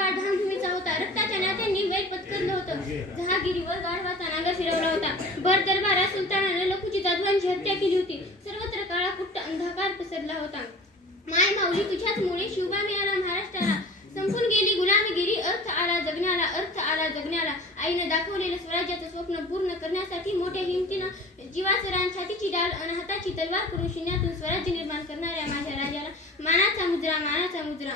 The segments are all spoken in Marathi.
काळ धामधुमीचा होता. रक्ताच्या नात्यांनी वैर पत्करलं होतं. जहागिरीवर गाढवाचा नांगर फिरवला होता. भर दरबारात सुलतानानं लखुजी जाधवांची हत्या केली होती. सर्वत्र काळा कुट्ट अंधकार पसरला होता. माय माऊली तुझ्याच मुळे शिवबा मिळाला महाराष्ट्राला. संपून गेली गुलामगिरी, अर्थ आला जगण्याला, अर्थ आला जगण्याला. आईनं दाखवलेलं स्वराज्याचं स्वप्न पूर्ण करण्यासाठी मोठ्या हिमतीनं जीवाचं रान, छातीची डाल आणि हाताची तलवार करून शून्यातून स्वराज्य निर्माण करणाऱ्या माझ्या राजाला मानाचा मुजरा, मानाचा मुजरा.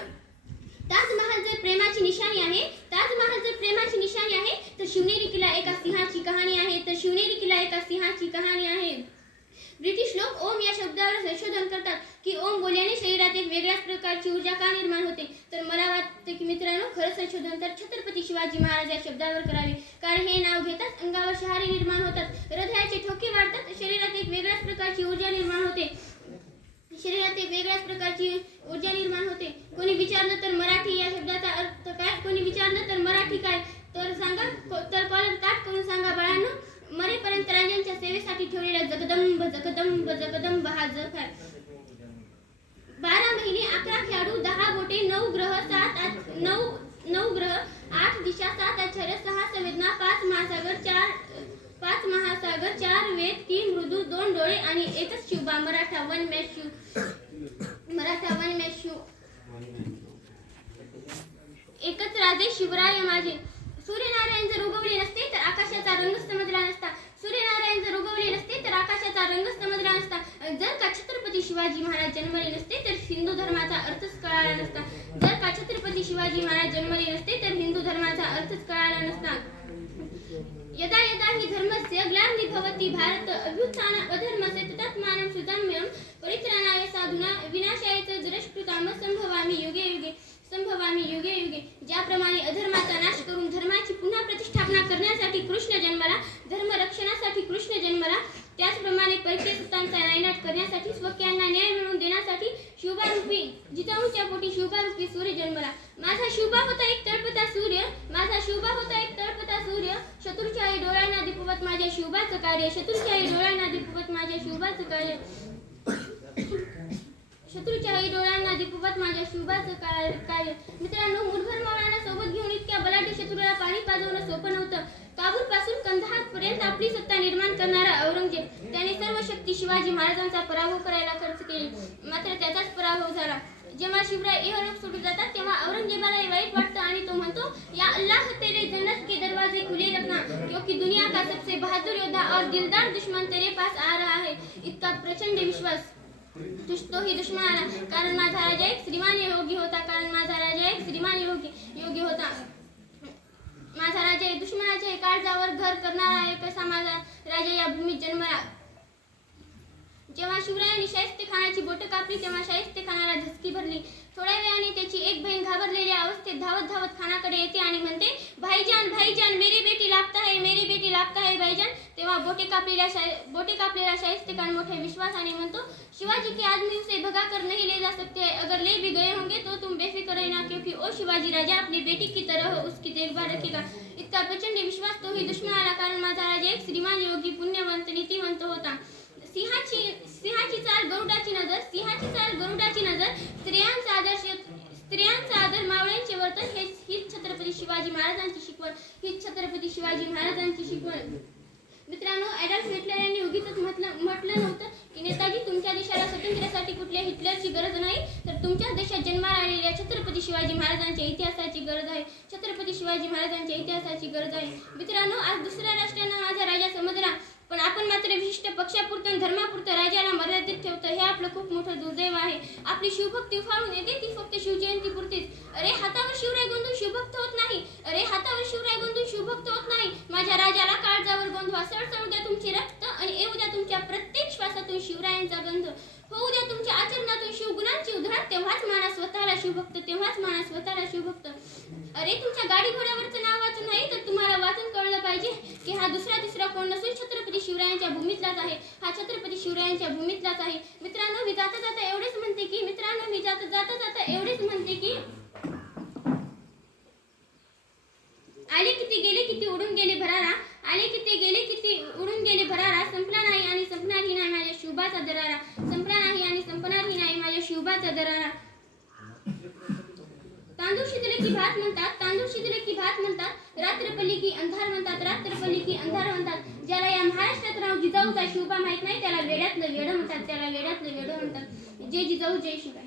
ताजमहाल जर प्रेमाची निशाणी आहे, ताजमहाल जर प्रेमाची निशाणी आहे, तर शिवनेरी किल्ला एका सिंहाची कहाणी आहे, तर शिवनेरी किल्ला एका सिंहाची कहाणी आहे. ब्रिटिश लोक ओम या शब्दावर संशोधन करतात की ओम बोलल्याने शरीरात एक वेगळ्याच प्रकारची ऊर्जा का निर्माण होते. तर मला वाटतं की मित्रांनो, खरं संशोधन तर छत्रपती शिवाजी महाराज या शब्दावर करावे. कारण हे नाव घेताच अंगावर शहारे निर्माण होतात, हृदयाचे ठोके वाढतात, शरीरात एक वेगळ्याच प्रकारची ऊर्जा निर्माण होते. शरीरात एक वेगळ्याच प्रकारची ऊर्जा निर्माण होते. कोणी विचारलं तर मराठी या शब्दाचा अर्थ काय, कोणी विचारलं तर मराठी काय, तर सांगा, तर कॉलर ताट करून सांगा बाळांनो, मरेपर्यंत राजांच्या सेवेसाठी ठेवलेला जगदंब जगदंब जगदंब हा जग आहे. 12 महिने 11 खेळाडू, 10 बोटे, 9 ग्रह, 9 ग्रह, 8 दिशा, 7 आश्चर्य, 6 संवेदना, 5 महासागर, 4 वेद, 3 मृदू, 2 डोळे आणि एकच Shivba. Maratha one match Shiv, Maratha one match Shiv. एकच राजे शिवराय माझे. सूर्यनारायण जर उगवले नसते तर आकाशाचा रंग समजला नसता. सूर्यनारायण जर उगवले नसते तर आकाशाचा रंग समजला नसता. जर का छत्रपती शिवाजी महाराज जन्मले नसते तर हिंदू धर्माचा अर्थच कळाला नसता. जर का छत्रपती शिवाजी महाराज जन्मले नसते तर हिंदू धर्माचा अर्थच कळाला नसता. यदा यदा हि धर्मस्य ग्लानिर्भवति भारत अभ्युत्थान अधर्मस्य तदात्मानं सुदम्यं परित्राणाय साधूना विनाशाय च दुष्कृताम संभवामि युगे युगे, संभवामि युगे युगे. ज्याप्रमाणे अधर्माचा नाश करून धर्माची पुन्हा प्रतिष्ठापना करण्यासाठी कृष्ण जन्मला, धर्म रक्षणासाठी कृष्ण जन्मला, त्याचप्रमाणे परकीय सत्तांचा नायनाट करण्यासाठी स्वकीयांना न्याय मिळवून देण्यासाठी शिवबारूपी जिजाऊंच्या पोटी शिवबारूपी सूर्य जन्मला. माझा शिवबा होता एक तळपता सूर्य, माझा शिवबा होता एक तळपता सूर्य. शत्रूच्याही डोळ्यांना दीपवत माझ्या शिवबाचं कार्य, शत्रूच्याही डोळ्यांना दीपवत माझ्या शिवबाचं कार्य, शत्रूच्याही डोळ्यांना दीपवत माझ्या शिवबाचं कार्य. मित्रांनो, मुठभर मावळ्यांना सोबत घेऊन इतक्या बलाढ्य शत्रूला पाणी पाजवणं सोपं नव्हतं. काबूल पासून कंधार पर्यंत आपली सत्ता निर्माण करणारा औरंगजेब, त्याने सर्व शक्ती शिवाजी महाराजांचा पराभव करायला खर्च केली, मात्र त्याचाच पराभव झाला. जेव्हा शिवराय इहलोक सोडून जातात तेव्हा औरंगजेबाला वाईट वाटतं आणि तो म्हणतो, या अल्लाह तेरे जन्नत के दरवाजे खुले रखना, क्योंकि दुनिया का सबसे बहादुर योद्धा और दिलदार दुश्मन तेरे पास आ रहा है. इतका प्रचंड विश्वास तोही दुश्मनाला. कारण माझा राजा एक श्रीमान योगी होता, कारण माझा राजा एक श्रीमान योगी होता. माझा राजा दुश्मनाच्या काळजावर घर करणारा एक असा माझा राजा या भूमीत जन्मला. जेव्हा शिवरायांनी शाहिस्तेखानाची बोटं कापली तेव्हा शाहिस्तेखानाला धसकी भरली. थोड्या वेळाने त्याची एक बहीण घाबरलेल्या अवस्थेत धावत धावत खानाकडे येते आणि म्हणते, भाईजान भाईजान मेरी बेटी लापता है, मेरी बेटी लापता है भाईजान. तेव्हा बोटे कापलेला शाहिस्तेखान मोठ्या विश्वासाने म्हणतो, शिवाजी के आदमी उसे भगा कर नहीं ले जा सकते हैं, अगर ले भी गए होंगे तो तुम बेफिक्र रहना, क्योंकि ओ शिवाजी राजा अपनी बेटी की तरह उसकी देखभाल रखेगा. इतका प्रचंड विश्वास तोही दुश्मनाला, कारण माझा राजा एक श्रीमान योगी पुण्यवंत नीतिवंत होता. सिंहाची चाल गरुडाची नजर, सिंहाची चाल गरुडाची नजर, स्त्रियांचा आदर, मावळ्यांचे वर्तन, हीच छत्रपती शिवाजी महाराजांची शिकवण, हीच छत्रपती शिवाजी महाराजांची शिकवण. मित्रांनो, ॲडॉल्फ हिटलर यांनी उगीच म्हटलं नव्हतं की नेताजी तुमच्या देशाला स्वातंत्र्यासाठी कुठल्या हिटलरची गरज नाही, तर तुमच्याच देशात जन्माला आलेल्या छत्रपती शिवाजी महाराजांच्या इतिहासाची गरज आहे. छत्रपती शिवाजी महाराजांच्या इतिहासाची गरज आहे. मित्रांनो, आज दुसऱ्या राष्ट्रांना माझा राजा समजला, पण आपण मात्र विशिष्ट पक्षापुरतं धर्मापुरतं राजाला मर्यादित ठेवतो. हे आपलं खूप मोठं दुर्दैव आहे. आपली शिवभक्ती उफाळून येते ती फक्त शिवजयंतीपुरतीच. अरे हातावर शिवराय गोंधून शिवभक्त होत नाही, अरे हातावर शिवराय गोंधून शिवभक्त होत नाही. माझ्या राजाला काळजावर गोंधवा, सळसळ द्या तुमचे रक्त आणि येऊ द्या तुमच्या प्रत्येक श्वासातून शिवरायांचा गंध. होऊ द्या तुमच्या आचरणातून शिवगुणांची उधळण, तेव्हाच माना स्वतःला शिवभक्त, तेव्हाच माना स्वतःला शिवभक्त. अरे तुमच्या गाडी घोड्यावरचं नाव वाचून नाही तर तुम्हाला वाचून कळलं पाहिजे की हा दुसरा कोण नसून छत्रपती शिवरायांच्या भूमीतलाच आहे, हा छत्रपती शिवरायांच्या भूमीतलाच आहे. मित्रांनो, मी जाता जाता एवढेच म्हणते की आले किती गेले किती उडून गेले भरारा, आले किती गेले किती उडून गेले भरारा. संपला नाही आणि संपणारही नाही माझ्या शिवबाचा दरारा, संपला नाही आणि संपणारही नाही माझ्या शिवबाचा दरारा. तांदूळ शिजले की भात म्हणतात, तांदूळ शिजले की भात म्हणतात, रात्र पडली की अंधार म्हणतात, रात्र पडली की अंधार म्हणतात. ज्याला या महाराष्ट्रात नाव जिजाऊचा शिवबा माहित नाही त्याला वेड्यातलं वेडं म्हणतात, त्याला वेड्यातलं वेडं म्हणतात. जय जिजाऊ जय शिवराय.